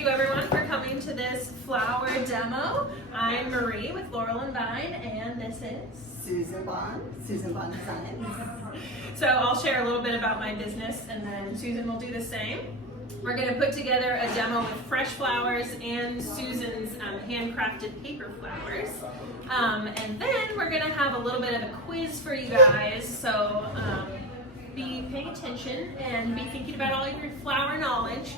you everyone for coming to this flower demo. I'm Marie with Laurel and Vine, and this is Susan Bonn Design. So I'll share a little bit about my business, and then Susan will do the same. We're going to put together a demo with fresh flowers and Susan's handcrafted paper flowers. And then we're going to have a little bit of a quiz for you guys, so be paying attention and be thinking about all of your flower knowledge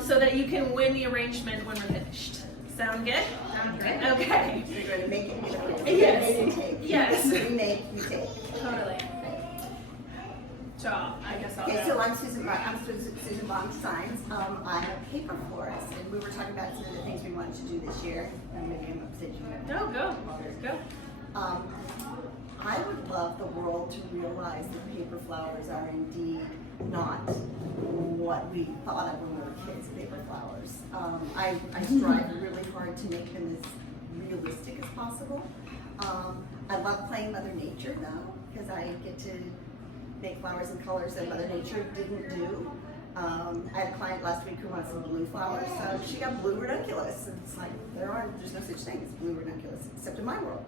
so that you can win the arrangement when we're finished. Sound good? Sounds good. Okay. You're going to make it beautiful. Yes. Make and take. Yes. You make, you take. Totally. So I guess I'll Okay, go. so I'm Susan Bonn Designs. I'm a paper florist, and we were talking about some of the things we wanted to do this year. Maybe I'm upstaging it. No, go. Go. I would love the world to realize that paper flowers are indeed not what we thought of when we were kids, paper flowers. I strive really hard to make them as realistic as possible. I love playing Mother Nature though, because I get to make flowers in colors that Mother Nature didn't do. I had a client last week who wanted some blue flowers, so she got blue ranunculus. And it's like, there's no such thing as blue ranunculus, except in my world.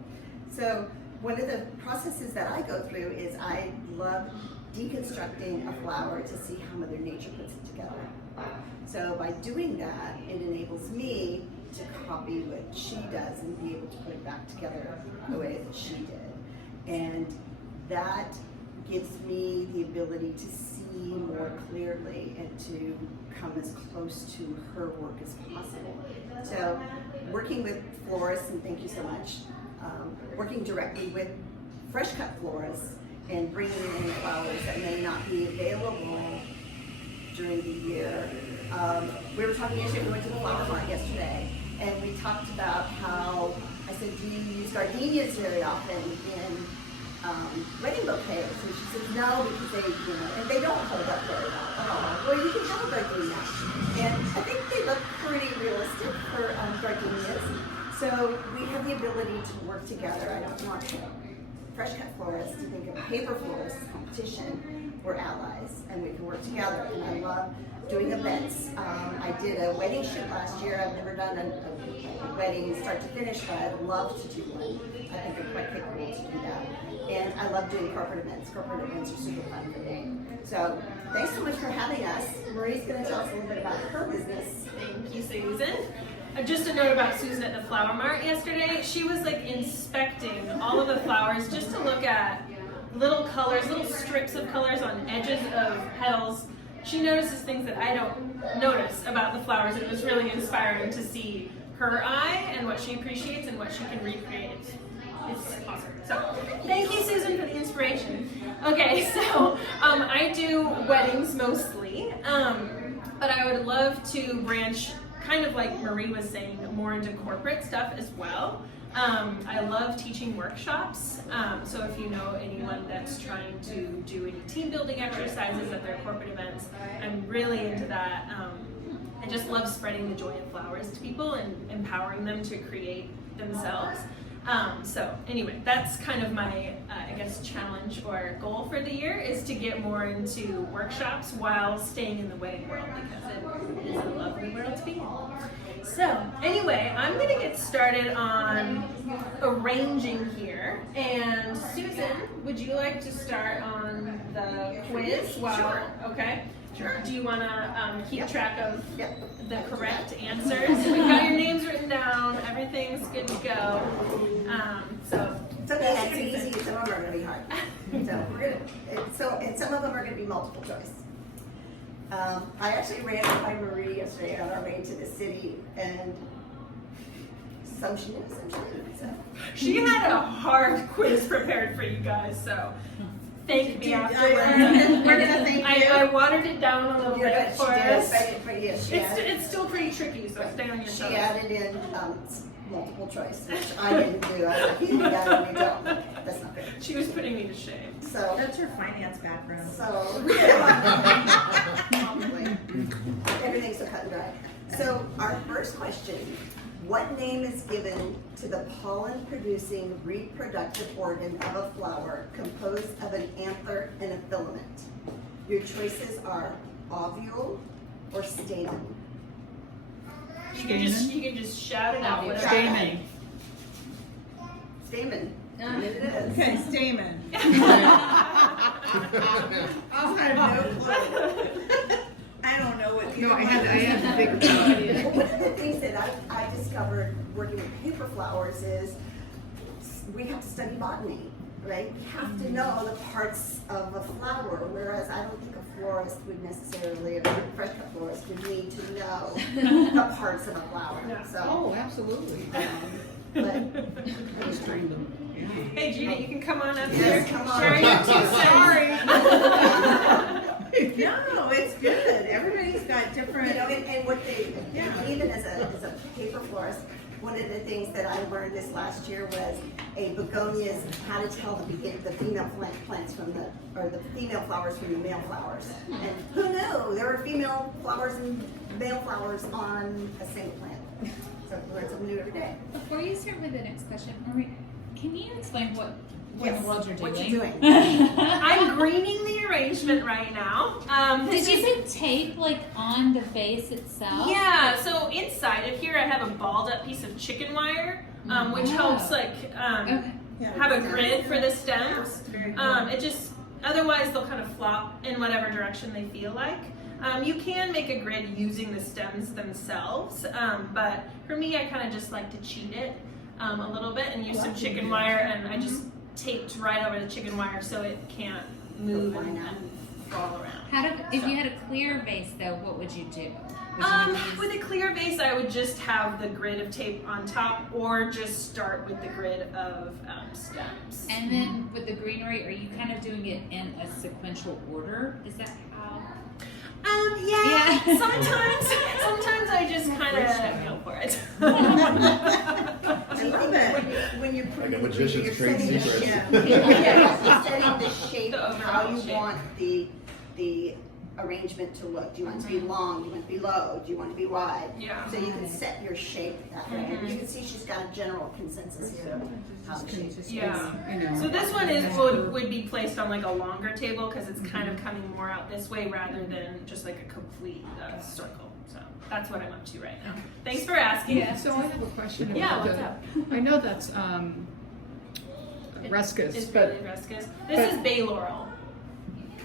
So one of the processes that I go through is I love deconstructing a flower to see how Mother Nature puts it together. So by doing that, it enables me to copy what she does and be able to put it back together the way that she did. And that gives me the ability to see more clearly and to come as close to her work as possible. So working with florists, and thank you so much, working directly with fresh cut florists and bringing in flowers that may not be available during the year. We were talking yesterday, we went to the flower mart yesterday, and we talked about how, I said, do you use gardenias very often in wedding bouquets? And she said, no, because they don't hold up very well. Well, you can have a gardenia. And I think they look pretty realistic for gardenias. So we have the ability to work together. I don't want fresh cut florists to think of paper florists as competition. We're allies, and we can work together. And I love doing events. I did a wedding shoot last year. I've never done a wedding start to finish, but I'd love to do one. I think I'm quite capable to do that. And I love doing corporate events. Corporate events are super fun for me. So thanks so much for having us. Marie's going to tell us a little bit about her business. Thank you, Susan. Just a note about Susan at the flower mart yesterday. She was like inspecting all of the flowers just to look at little colors, little strips of colors on edges of petals. She notices things that I don't notice about the flowers. It was really inspiring to see her eye and what she appreciates and what she can recreate. It's awesome. So thank you, Susan, for the inspiration. Okay, so I do weddings mostly, but I would love to branch, kind of like Marie was saying, more into corporate stuff as well. I love teaching workshops, so if you know anyone that's trying to do any team building exercises at their corporate events, I'm really into that. I just love spreading the joy of flowers to people and empowering them to create themselves. So anyway, that's kind of my, I guess, challenge or goal for the year, is to get more into workshops while staying in the wedding world, because it is a lovely world to be in. So anyway, I'm going to get started on arranging here. And Susan, would you like to start on the quiz? Sure. Okay. Sure. Do you want to keep track of the correct answers? Yep. We've got your names written down. Everything's good to go. So it's okay, that's easy. Some of them are going to be hard. And some of them are going to be multiple choice. I actually ran by Marie yesterday on our way to the city, and some she knew, some she didn't. So. She had a hard quiz prepared for you guys, so thank me afterwards. We're going to thank you. I watered it down a little bit for us. It's still pretty tricky, so stay on your toes. She added in multiple choice, which I didn't do. I was like, you got it, we don't. That's not good. She was putting me to shame. So that's her finance background. So probably everything's so cut and dry. So our first question: what name is given to the pollen-producing reproductive organ of a flower composed of an anther and a filament? Your choices are ovule or stamen. You can just shout it out. Whatever. Stamen. Stamen. It is. Okay, stamen. I'll have no clue. I don't know what. No, I had to think about it. Well, one of the things that I discovered working with paper flowers is we have to study botany, right? We have to know the parts of a flower, whereas I don't think a florist would necessarily, a fresh cut florist would need to know the parts of a flower. So, Oh, absolutely. but I was trying to, yeah. Hey Gina, you can come on up Yes, here. come on. Share your 2 cents. No, it's good. Everybody's got you different. know, and what they, Yeah. even as a paper florist, one of the things that I learned this last year was a begonias, how to tell the female plants from the female flowers from the male flowers. And who knew, there were female flowers and male flowers on a single plant. So we learn something new every day. Before you start with the next question, Marie, can you explain what in the world you're doing? What you doing? I'm greening the arrangement right now. Did you put tape like on the vase itself? Yeah, so inside of here I have a balled up piece of chicken wire, which helps like Okay. have a grid for the stems. It just, otherwise they'll kind of flop in whatever direction they feel like. You can make a grid using the stems themselves, but for me I kind of just like to cheat it a little bit and use some chicken wire, and I just taped right over the chicken wire so it can't move and fall around. If you had a clear vase though, what would you do? Would you use- With a clear vase, I would just have the grid of tape on top, or just start with the grid of stems. And then with the greenery, are you kind of doing it in a sequential order? Is that how? Yeah. Yeah. Sometimes I just kind of go for it. I love it. When you're Like a putting, magician's you're trade setting the secret. shape, you're setting the shape The of how overall you shape. want the arrangement to look. Do you want it to be long? Do you want it to be low? Do you want it to be wide? Yeah. So you can set your shape that way. You can see she's got a general consensus here of how the shape is. Yeah. You know. So this one would be placed on like a longer table because it's kind of coming more out this way rather than just like a complete circle. So that's what I'm up to right now. Thanks for asking. So I have a question Yeah, about what's up? I know that's Ruscus, It's but really Ruscus. This is Bay Laurel.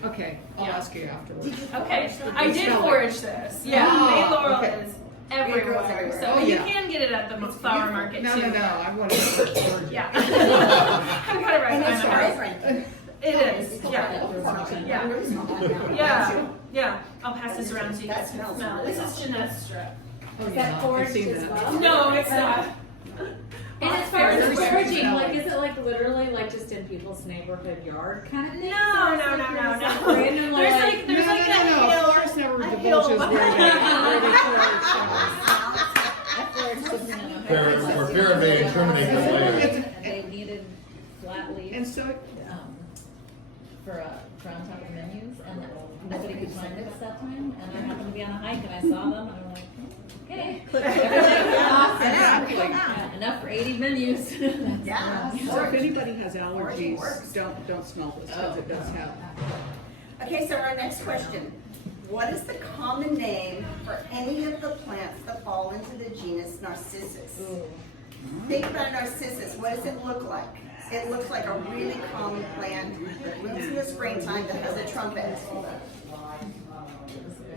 okay, I'll Yeah. ask you afterwards. Okay, I did Spell it. forage this. Yeah, Oh, Bay Laurel okay. is everywhere. everywhere. So Oh, you yeah. can get it at the flower market No, too. no, no, I want to forge it. Yeah. I've got it right And behind it's my house. vibrant. It is. Yeah. Yeah. Yeah. Yeah. I'll pass this around so you That guys can smells smell. really This is Jeanette's strip. Oh, Is yeah, that I've foraged seen as that. well? No, it's not. And as far as Everywhere. foraging, like, is it like literally like just in people's neighborhood yard kind of thing? No, no, no, no, no. Random, There's like, like there's no, like no, a no, hill. Forrest never a divulges hill where they forage. I foraged something in the We're pyramid and terminate this later. They needed flat leaves. And so, for on top of menus, and nobody could find it at that time. And I happened to be on a hike, and I saw them, and I'm like, okay, exactly. enough for 80 menus. Yeah. So if anybody has Foraging works. allergies, don't smell this because it does have. Okay, so our next question. What is the common name for any of the plants that fall into the genus Narcissus? Think about Narcissus. What does it look like? It looks like a really common plant that blooms in the springtime that has a trumpet.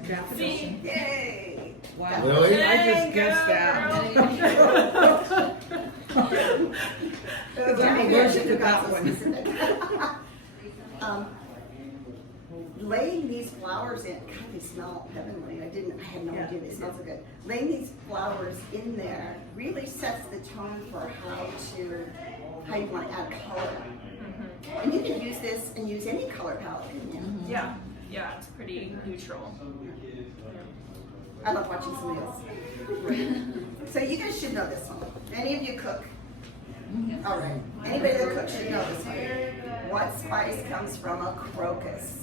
Daffodil. Yay! Wow. Really? I just guessed that. Because I'm allergic to that one. Laying these flowers in, God, they smell heavenly. I had no idea they smelled so good. Laying these flowers in there really sets the tone for how you want to add color. And you can use this and use any color palette, can you? Yeah. Yeah, it's pretty neutral. I love watching somebody else. So you guys should know this one. Any of you cook? All right. Anybody that cooks should know this one. What spice comes from a crocus?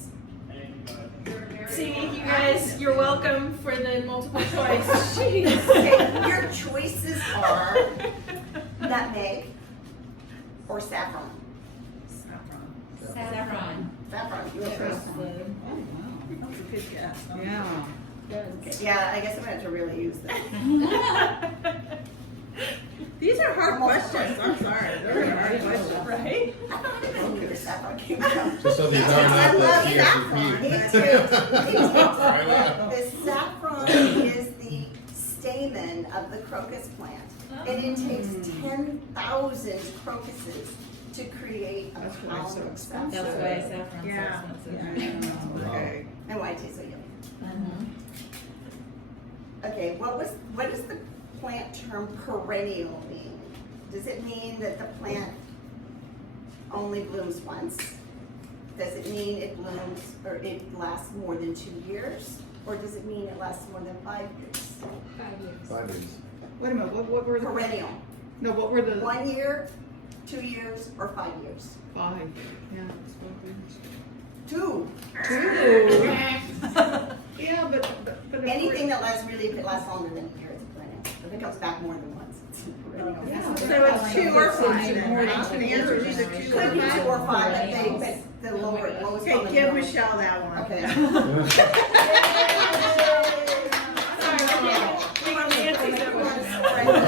See, you guys, you're welcome for the multiple choice. Jeez. Okay, your choices are nutmeg or saffron. Saffron. Saffron. You go first. That's a good guess. Yeah. Okay, yeah, I guess I'm gonna have to really use that. These are hard questions, I'm sorry, they're hard questions. Right? I don't know where the saffron came from. Just so these are I not the love TSCP. The saffron is the stamen of the crocus plant. And it takes 10,000 crocuses to create a That's why it's so pound of expensive. That's saffron. why saffron's so Yeah. expensive. Okay. And why it tastes so yummy. Mhm. Okay, what does the plant term perennial mean? Does it mean that the plant only blooms once? Does it mean it blooms or it lasts more than 2 years? Or does it mean it lasts more than 5 years? 5 years. 5 years. Wait a minute, what were the? Perennial, No, what were the? 1 year, 2 years, or 5 years? 5. Yeah. It's 5 years. 2. 2. Yeah, but. Anything that lasts really, if it lasts longer than a year, it's a perennial. If it comes back more than once, it's a perennial. Yeah. So it's 2 or 5 then, More right? than The answer is either 2 or Could be 2 or 5, 5. but the lowest Okay, common give number. Michelle that one. Okay.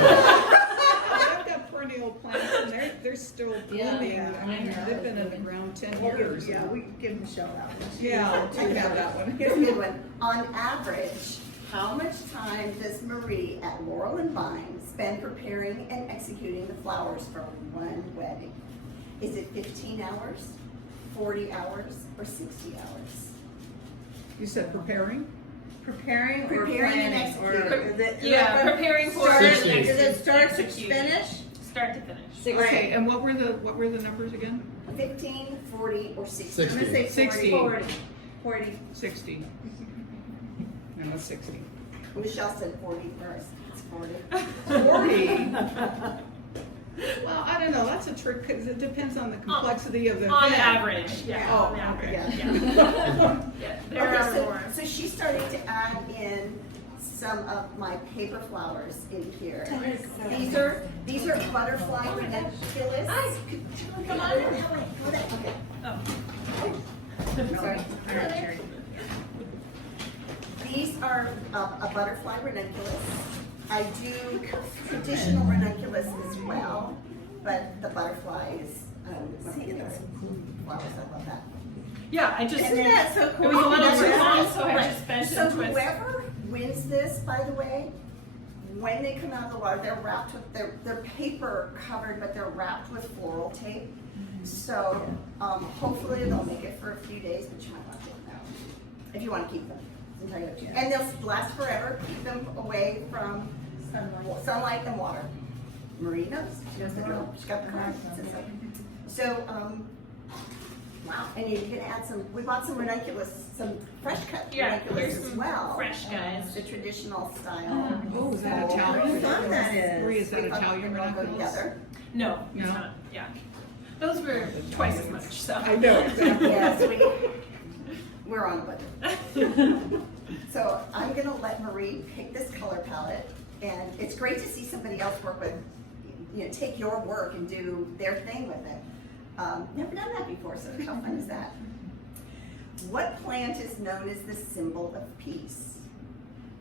I've got perennial plants and they're still Yeah, blooming. I mean, I know. they've been in the ground 10 years. Yeah, we can give Michelle that one. Yeah, I have that one. Here's a good one. On average, how much time does Marie at Laurel and Vine spend preparing and executing the flowers for one wedding? Is it 15 hours, 40 hours, or 60 hours? You said preparing? Preparing or Preparing and planning? Or executing. is it- Yeah, preparing for Start- it. 60. Is it start to Execute. finish? Start to finish. Okay, and what were the numbers again? 15, 40, or 60? I'm gonna say 60. 40. 40. 60. No, it's 60. Michelle said 40 first. It's 40. 40? Well, I don't know, that's a trick, because it depends on the complexity of the On event. average, yeah. Oh, on average, okay. yeah. Yeah, there are Okay, more. so she's starting to add in some of my paper flowers in here. These are butterfly ranunculus. Come on. Okay. Oh. Sorry. These are a butterfly ranunculus. I do traditional ranunculus as well, but the butterfly is one of my favorite flowers. I love that. Yeah, I just, Isn't it that so cool? was a little That's too right. long, so I Right. just bent So and twisted. whoever wins this, by the way, when they come out of the water, they're wrapped with, they're paper covered, but they're wrapped with floral tape. So, hopefully they'll make it for a few days, but you might want to take them out, if you want to keep them. And they'll last forever, keep them away from sunlight and water. Marie knows, she knows the drill, she got the card. So, wow, and you can add some, we bought some ranunculus, some fresh cut Yeah, ranunculus here's as some well. fresh guys. The traditional style. Oh, is that So, Italian? How fun that is. Marie, is that we thought Italian they would all go ranunculus? together. No, it's No? not, yeah. Those were twice as much, so. I know, exactly. Yes, we're on a budget. So I'm gonna let Marie pick this color palette, and it's great to see somebody else work with, take your work and do their thing with it. Never done that before, so how fun is that? What plant is known as the symbol of peace?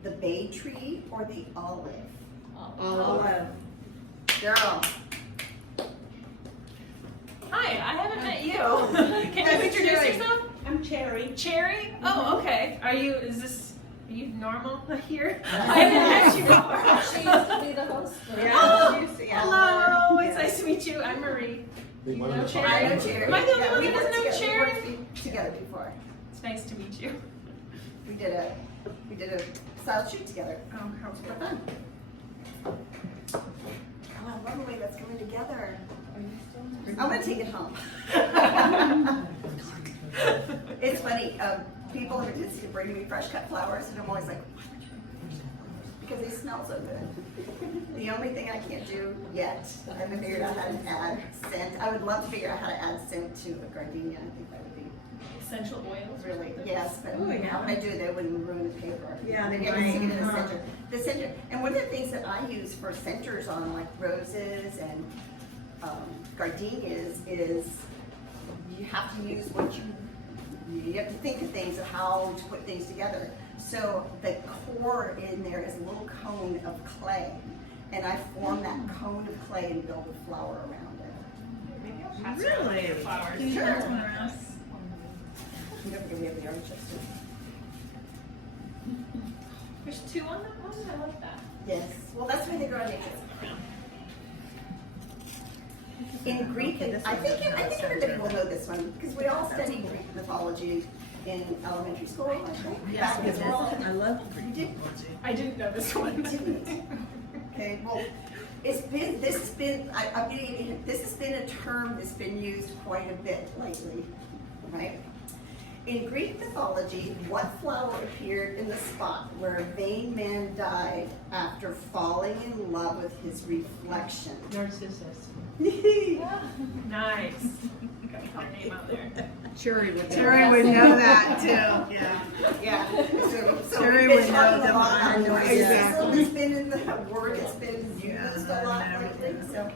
The bay tree or the olive? Olive. Girl. Hi, I haven't met you. Can you That's introduce Cherry. yourself? I'm Cherry. Cherry? Oh, okay. Are you normal here? I haven't met you before. She used to be the host for. Oh, Yeah. hello, it's Yeah. nice to meet you. I'm Marie. Think one of the Cherry? I know five. Cherry. Am I the only Yeah, one we that doesn't worked know together- Cherry? We worked together before. It's nice to meet you. We did a style shoot together. Oh, how For fun. Oh, I love the way that's coming together. I'm gonna take it home. It's funny, people have a tendency to bring me fresh cut flowers, and I'm always like, why would you bring me fresh cut flowers? Because they smell so good. The only thing I can't do yet, I haven't figured out how to add scent. I would love to figure out how to add scent to a gardenia. I think that would be essential oils. really, yes, but Oh, yeah. how would I do it? They wouldn't ruin the paper. Yeah, they Maybe I can stick it in the might, huh? center. The center, and one of the things that I use for centers on like roses and gardenias is you have to use you have to think of things of how to put things together. So the core in there is a little cone of clay, and I form that cone of clay and build a flower around it. Maybe I'll pass around Really? the flowers. Can you pass one around? And don't forget we have the artichokes too. There's 2 on that one. I love that. Yes, well, that's why they grow nature. In Greek, I think everybody will know this one because we all studied Greek mythology in elementary school. I think. Yes, Back we in did. all- I love You did? I didn't know this one. Okay, well, this has been a term that's been used quite a bit lately, right? In Greek mythology, what flower appeared in the spot where a vain man died after falling in love with his reflection? Narcissus. Nice. Got to put her name out there. Cherry would Terry would know that too, yeah. Yeah. So Terry we've would been know talking them a lot all. about narcissism. Exactly. It's been in the word, it's been used a lot lately, so.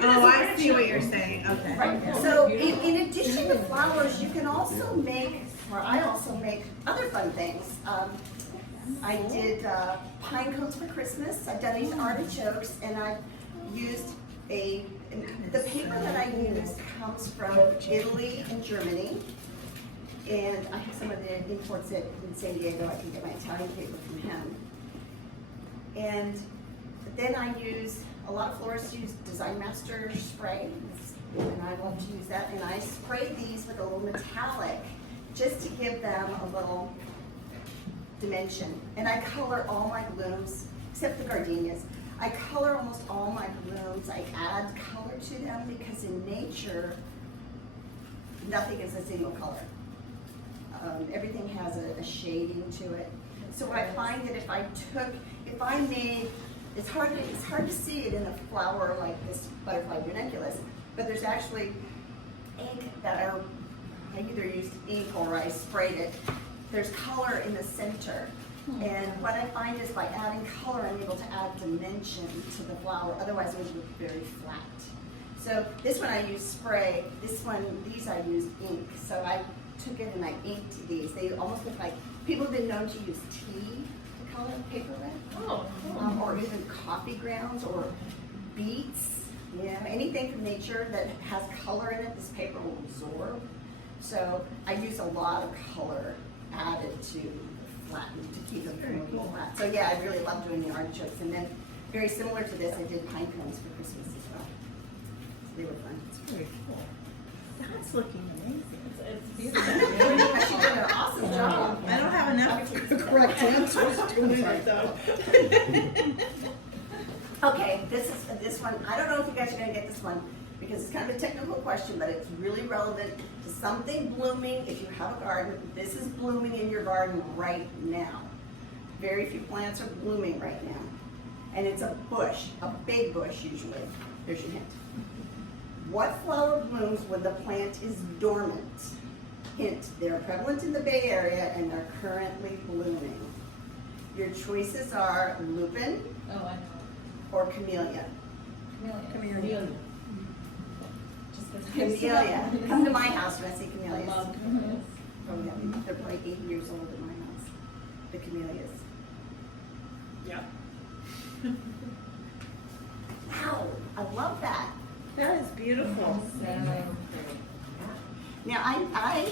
Oh, I see what you're saying, okay. Right. So in addition to flowers, you can also make, or I also make other fun things. I did pine cones for Christmas. I've done these artichokes, and I've used the paper that I used comes from Italy and Germany. And I have someone that imports it in San Diego. I can get my Italian paper from him. And then I use, a lot of florists use Design Master spray, and I love to use that. And I spray these with a little metallic, just to give them a little dimension. And I color all my blooms, except the gardenias. I color almost all my blooms. I add color to them because in nature, nothing is a single color. Everything has a shading to it. So I find that if I made, it's hard to see it in a flower like this butterfly ranunculus, but there's actually ink I either used ink or I sprayed it. There's color in the center. And what I find is by adding color, I'm able to add dimension to the flower. Otherwise, it would look very flat. So this one I used spray. These I used ink. So I took it and I inked these. They almost look like, people have been known to use tea to color paper with. Oh, cool. Or even coffee grounds or beets. You know, anything from nature that has color in it, this paper will absorb. So I use a lot of color added to flatten, to keep them Very feeling cool. flat. So yeah, I really love doing the artichokes. And then very similar to this, I did pine cones for Christmas as well. So they were fun. Very cool. That's looking amazing. It's beautiful. She did an awesome job. I don't have enough correct answers to it though. Okay, this one, I don't know if you guys are gonna get this one, because it's kind of a technical question, but it's really relevant to something blooming. If you have a garden, this is blooming in your garden right now. Very few plants are blooming right now. And it's a bush, a big bush usually. There's your hint. What flower blooms when the plant is dormant? Hint, they're prevalent in the Bay Area and they're currently blooming. Your choices are lupin Oh, I know. or camellia. Camellia. Camellia. Come to my house when I see I camellias. love camellias. Oh, yeah, they're probably 80 years old in my house. The camellias. Yeah. Wow, I love that. That is beautiful. Now, I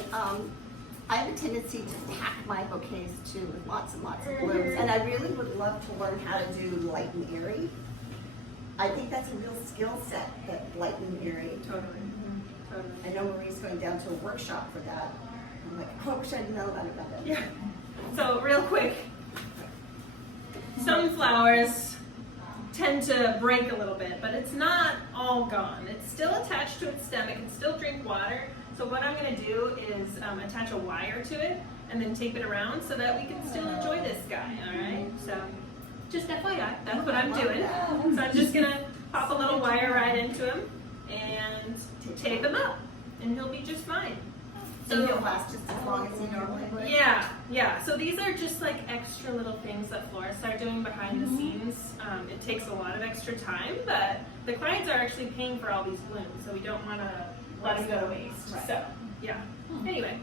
have a tendency to pack my bouquets too with lots and lots of blooms, and I really would love to learn how to do light and airy. I think that's a real skill set, that light and airy. Totally. Totally. I know Marie's going down to a workshop for that. I'm like, oh, I wish I'd known about that. Yeah. So real quick, some flowers tend to break a little bit, but it's not all gone. It's still attached to its stem. It can still drink water. So what I'm going to do is attach a wire to it and then tape it around so that we can still enjoy this guy. All right. So just FYI, that's what I'm doing. So I'm just going to pop a little wire right into him and tape him up, and he'll be just fine. So he'll last just as long as he normally would? Yeah. So these are just like extra little things that florists are doing behind the scenes. It takes a lot of extra time, but the clients are actually paying for all these blooms, so we don't want to let them go to waste. Right. So, yeah. Anyway,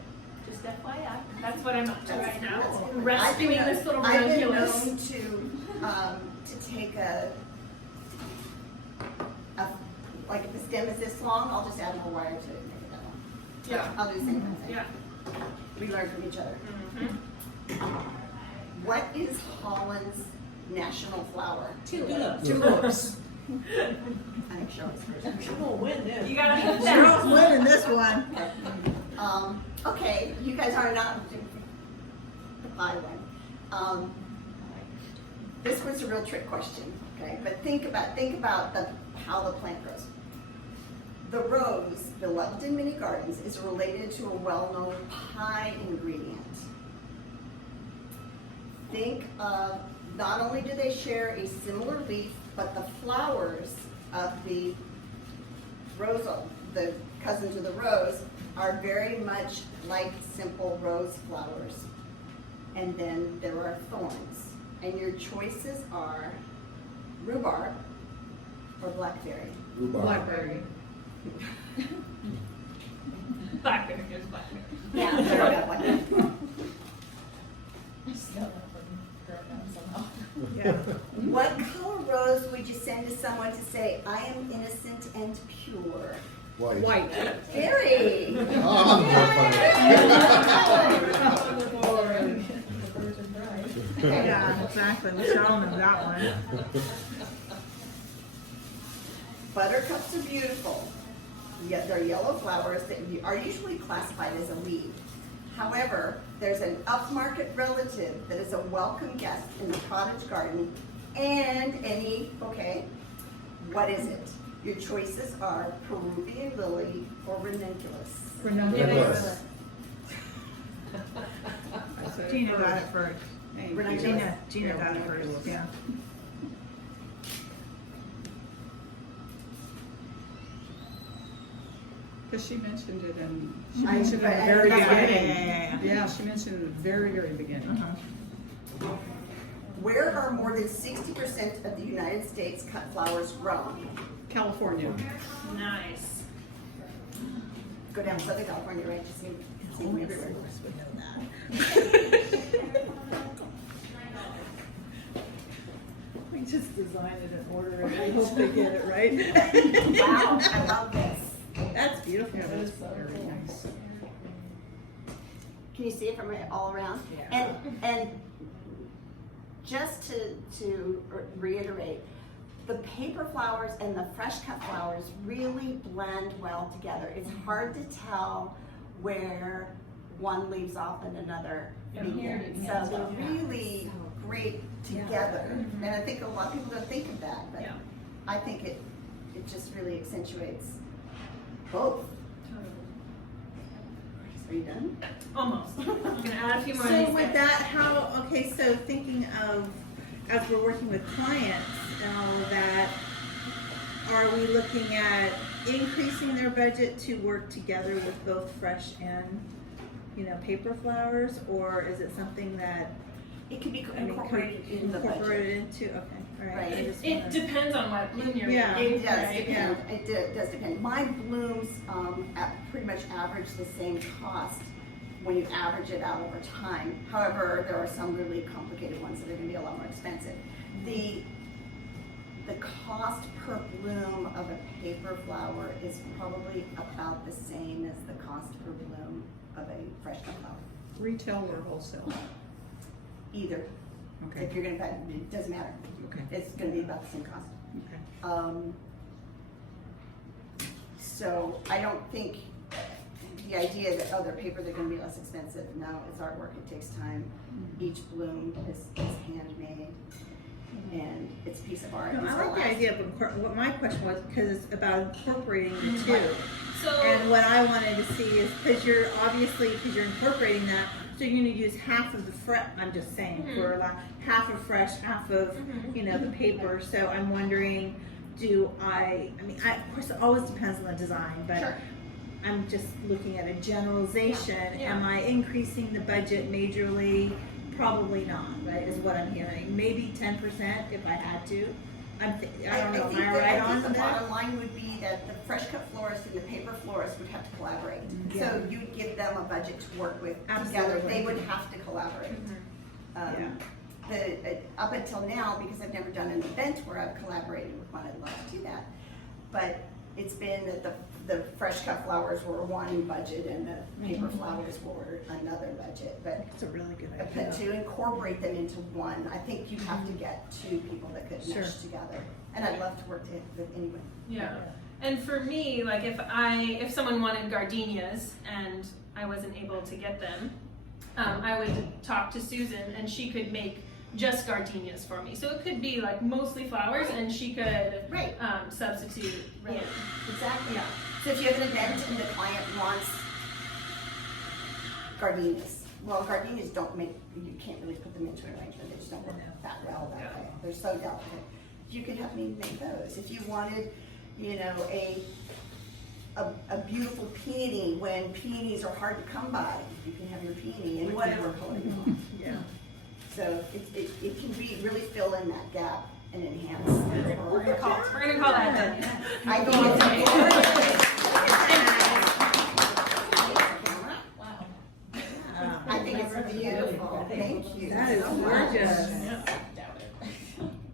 Just FYI. That's what I'm up to right now. That's- Rescuing this little I've been ranunculus. known to take a, like if the stem is this long, I'll just add more wire to it and make it that long. So Yeah. I'll do the same thing. Yeah. We learn from each other. Mm-hmm. What is Holland's national flower? Tulips. Tulips. I think Cheryl's first. You gotta be the Cheryl's best. winning this one. Okay, you guys are not the pie one. This was a real trick question, okay? But think about how the plant grows. The rose, beloved in many gardens, is related to a well-known pie ingredient. Think of, not only do they share a similar leaf, but the flowers of the rose, the cousin to the rose, are very much like simple rose flowers. And then there are thorns. And your choices are rhubarb or blackberry. Rhubarb. Blackberry. Blackberry is blackberry. Yeah, there we go, like Yeah. what color rose would you send to someone to say, I am innocent and pure? White. White. Very. Oh, Yeah, exactly. Michelle knew that one. Buttercups are beautiful. Yet they're yellow flowers that are usually classified as a weed. However, there's an upmarket relative that is a welcome guest in the cottage garden and what is it? Your choices are Peruvian lily or ranunculus. Nicholas. Gina got it first. Ranunculus. Gina got it first, yeah. Because she mentioned it in, I- the I- very that's what I beginning. mean. Yeah, she mentioned it in the very, very beginning. Uh-huh. Where are more than 60% of the United States cut flowers grown? California. Nice. Go down to Southern California, right? To see them everywhere. We just design it and order it and hope they get it right. Wow, I love this. That's beautiful. Yeah, that's very nice. Can you see it from all around? Yeah. And just to reiterate, the paper flowers and the fresh cut flowers really blend well together. It's hard to tell where one leaves off and another begins. So they're really great together. And I think a lot of people don't think of that, but Yeah. I think it just really accentuates both. Are you done? Almost. I'm gonna add a few more of So these with guys. that, so thinking of, as we're working with clients and all of that, are we looking at increasing their budget to work together with both fresh and, paper flowers? Or is it something that, It could be could incorporated in the budget. incorporated into, okay, all right. Right. I just It wanna- depends on what bloom you're Yeah. in. It does right? depend, does depend. My blooms, pretty much average the same cost when you average it out over time. However, there are some really complicated ones that are gonna be a lot more expensive. The cost per bloom of a paper flower is probably about the same as the cost per bloom of a fresh cut flower. Retail or wholesale? Either. Okay. If you're gonna, it doesn't matter. Okay. It's gonna be about the same cost. Okay. So I don't think the idea that other papers are gonna be less expensive, no, it's artwork, it takes time. Each bloom is handmade and it's a piece of art. No, It's I gonna like the last. idea of, what my question was, because it's about incorporating the two. So And what I wanted to see is, because you're incorporating that, so you're gonna use half of the I'm just saying, for a lot, half of fresh, half of, the paper, so I'm wondering, of course, it always depends on the design, but Sure. I'm just looking at a generalization. Yeah. Am I increasing the budget majorly? Probably not, right, is what I'm hearing. Maybe 10% if I had to. I don't know, am think I right on the that? bottom line would be that the fresh cut florist and the paper florist would have to collaborate. Yeah. So you'd give them a budget to work with together. Absolutely. They would have to collaborate. Up until now, because I've never done an event where I've collaborated with one, I'd love to do that. But it's been that the fresh cut flowers were one budget and the paper flowers were another budget. But It's a really good idea. to incorporate them into one, I think you'd have to get two people that could Sure. mesh together. And I'd love to work with anyone. Yeah. And for me, like if someone wanted gardenias and I wasn't able to get them, I would talk to Susan and she could make just gardenias for me. So it could be like mostly flowers and she could Right. Substitute in. Exactly. Yeah. So if you have an event and the client wants gardenias, well, gardenias you can't really put them into an arrangement. They just don't work that well that way. They're so delicate. You could have me make those. If you wanted, a beautiful peony, when peonies are hard to come by, you can have your peony in whatever color you want. Yeah. So it can really fill in that gap and enhance. We're gonna call that then. I think it's Wow. I think it's beautiful. Thank you. That is so much. gorgeous.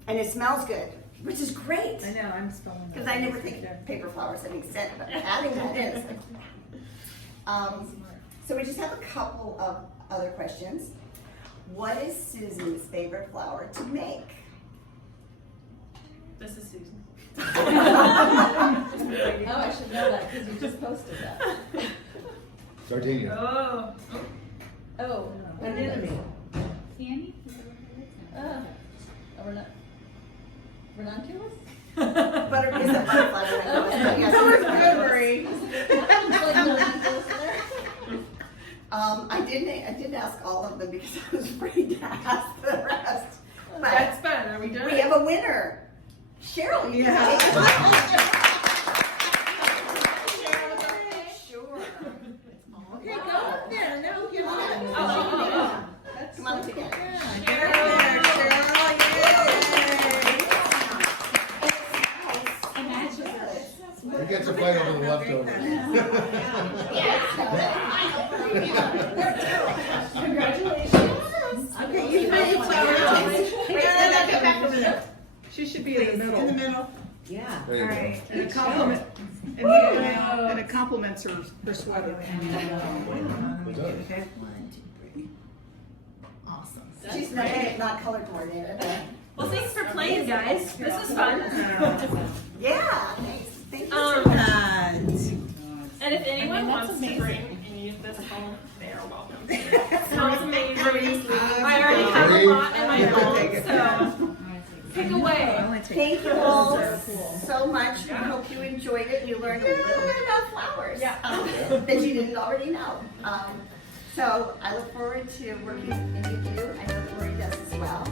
And it smells good, which is great. I know, I'm spelling that. Because I never think paper flowers having scent, but adding that in is like, so we just have a couple of other questions. What is Susan's favorite flower to make? This is Susan. Oh, I should know that because you just posted that. Gardenia. Oh. Oh, what is it? Annie? Ranunculus? Butter is a butterfly. Okay. Yes. That was good, Marie. Like ranunculus there? I didn't ask all of them because I was afraid to ask the rest. But That's fun. Are we done? we have a winner. Cheryl, you Yeah. Sure. Okay, go up there, no, give it. Oh. Come on together. Yeah, get up there, Cheryl, yay. Who gets a bite over the leftovers? Congratulations. Okay, you made flowers. Wait, no, get back over there. She should be in the middle. In the middle. Yeah. There you All go. right. And it compliments, and it compliments her sweater. It does. Okay, 1, 2, 3. Awesome. She's not color coordinated. Well, thanks for playing, guys. This was fun. Yeah, thanks. Thank you. And if anyone wants to bring any of this home, they are welcome. It smells amazing. I already have a lot in my home, so pick away. Thank you all so much. I hope you enjoyed it. You learned a little bit about flowers that you didn't already know. So I look forward to working with you. I know Lori does as well.